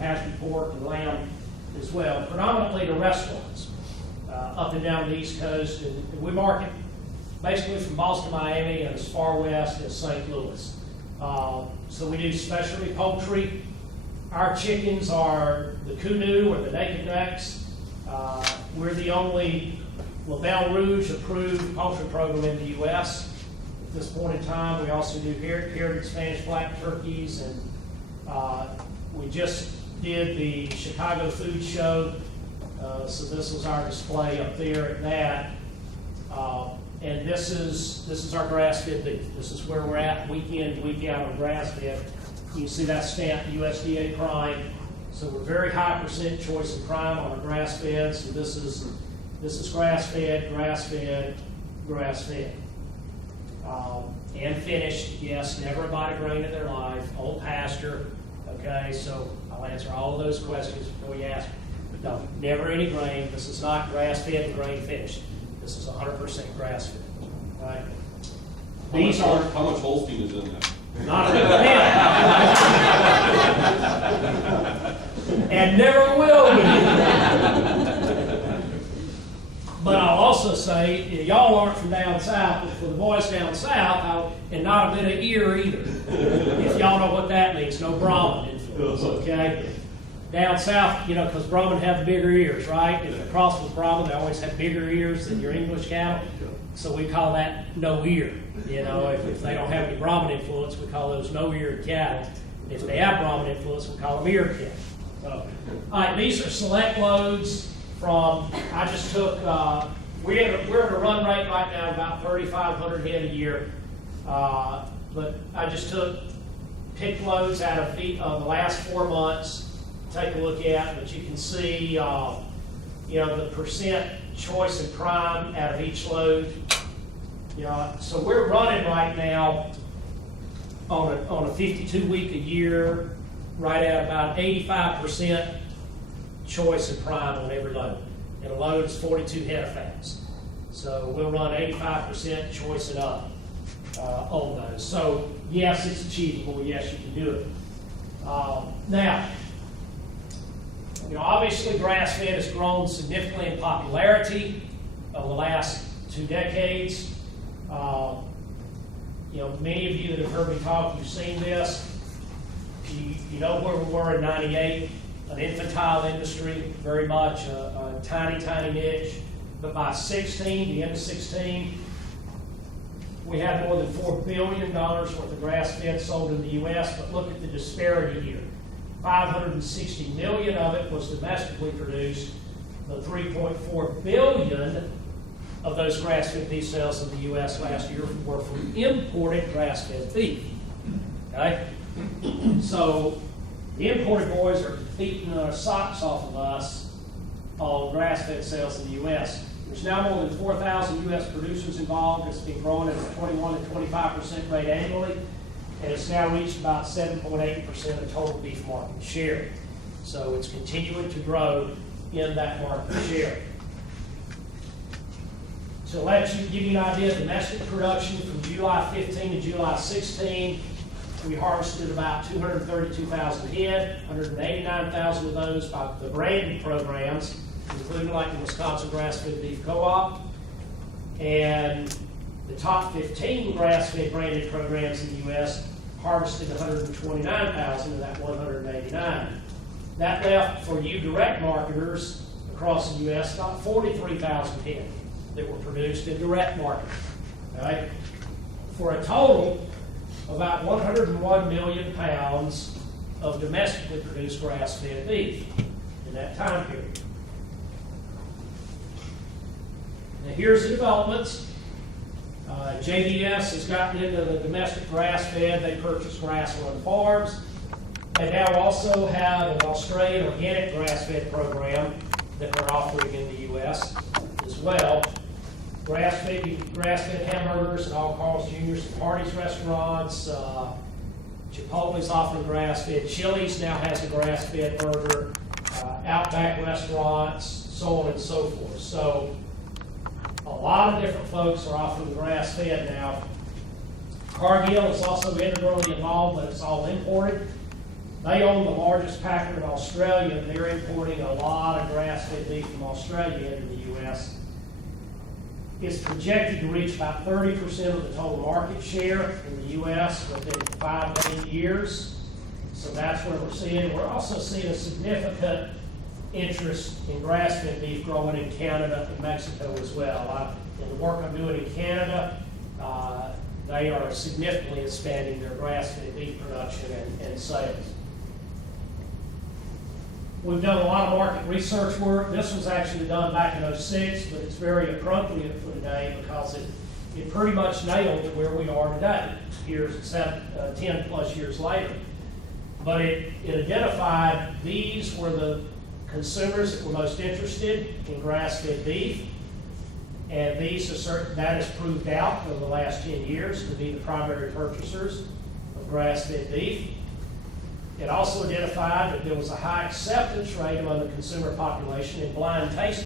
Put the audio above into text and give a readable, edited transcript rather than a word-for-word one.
pasture pork and lamb as well, predominantly to restaurants up and down the East Coast. And we market basically from Boston, Miami, and as far west as St. Louis. So we do specialty poultry. Our chickens are the Kudu or the naked necks. We're the only Label Rouge approved poultry program in the U.S. At this point in time, we also do heritage Spanish black turkeys, and we just did the Chicago Food Show. So this was our display up there at that. And this is our grass-fed beef. This is where we're at week in, week out on grass-fed. You can see that stamp USDA prime. So we're very high percent choice and prime on our grass-fed. So this is grass-fed, grass-fed, grass-fed. And finished, yes, never a bite of grain in their life, old pasture. Okay, so I'll answer all of those questions before you ask. But no, never any grain. This is not grass-fed and grain finished. This is 100% grass-fed. Right? These are how much Holstein is in that? Not enough. And never will be. But I'll also say, y'all aren't from down south, but for the boys down south, and not a bit of ear either. If y'all know what that means, no Brahmin influence, okay? Down south, you know, because Brahmin have bigger ears, right? If the cross was Brahmin, they always have bigger ears than your English cattle. So we call that no ear. You know, if they don't have any Brahmin influence, we call those no-eared cattle. If they have Brahmin influence, we call them ear cattle. So, all right, these are select loads from, I just took, we're at a run rate right now about 3,500 head a year. But I just took pick loads out of the last 4 months, take a look at, but you can see, you know, the percent choice and prime out of each load. You know, so we're running right now on a 52-week a year, right at about 85% choice and prime on every load. And a load is 42 head of fats. So we'll run 85% choice and up on those. So yes, it's achievable. Yes, you can do it. Now, you know, obviously grass-fed has grown significantly in popularity over the last 2 decades. You know, many of you that have heard me talk, you've seen this. You know where we were in '98, an infantile industry, very much a tiny, tiny niche. But by the end of 16, we had more than $4 billion worth of grass-fed sold in the U.S. But look at the disparity here. 560 million of it was domestically produced, but 3.4 billion of those grass-fed beef sales in the U.S. last year were from imported grass-fed beef. Okay? So the imported boys are beating our socks off of us on grass-fed sales in the U.S. There's now more than 4,000 U.S. producers involved. It's been growing at a 21 to 25% rate annually, and it's now reached about 7.8% of total beef market share. So it's continuing to grow in that market share. To let you give you an idea of domestic production from July 15 to July 16, we harvested about 232,000 head, 189,000 of those by the branded programs, including like the Wisconsin Grass-Fed Beef Co-op. And the top 15 grass-fed branded programs in the U.S. harvested 129,000 of that 189. That left for you direct marketers across the U.S. about 43,000 head that were produced in direct market, right? For a total of about 101 million pounds of domestically produced grass-fed beef in that time period. Now here's the developments. JBS has gotten into the domestic grass-fed. They purchased grass-run farms. They now also have an Australian organic grass-fed program that they're offering in the U.S. as well. Grass-fed hamburgers at all Carl's Jr.'s and Hardee's restaurants. Chipotle's offering grass-fed. Chili's now has a grass-fed burger. Outback restaurants, so on and so forth. So a lot of different folks are offering grass-fed now. Cargill is also integrally involved, but it's all imported. They own the largest packer in Australia, and they're importing a lot of grass-fed beef from Australia into the U.S. It's projected to reach about 30% of the total market share in the U.S. within 5 to 8 years. So that's what we're seeing. We're also seeing a significant interest in grass-fed beef growing in Canada and Mexico as well. In the work I'm doing in Canada, they are significantly expanding their grass-fed beef production and sales. We've done a lot of market research work. This was actually done back in '06, but it's very appropriate for today because it pretty much nailed to where we are today, 10 plus years later. But it identified these were the consumers that were most interested in grass-fed beef, and that has proved out over the last 10 years to be the primary purchasers of grass-fed beef. It also identified that there was a high acceptance rate among the consumer population in blind taste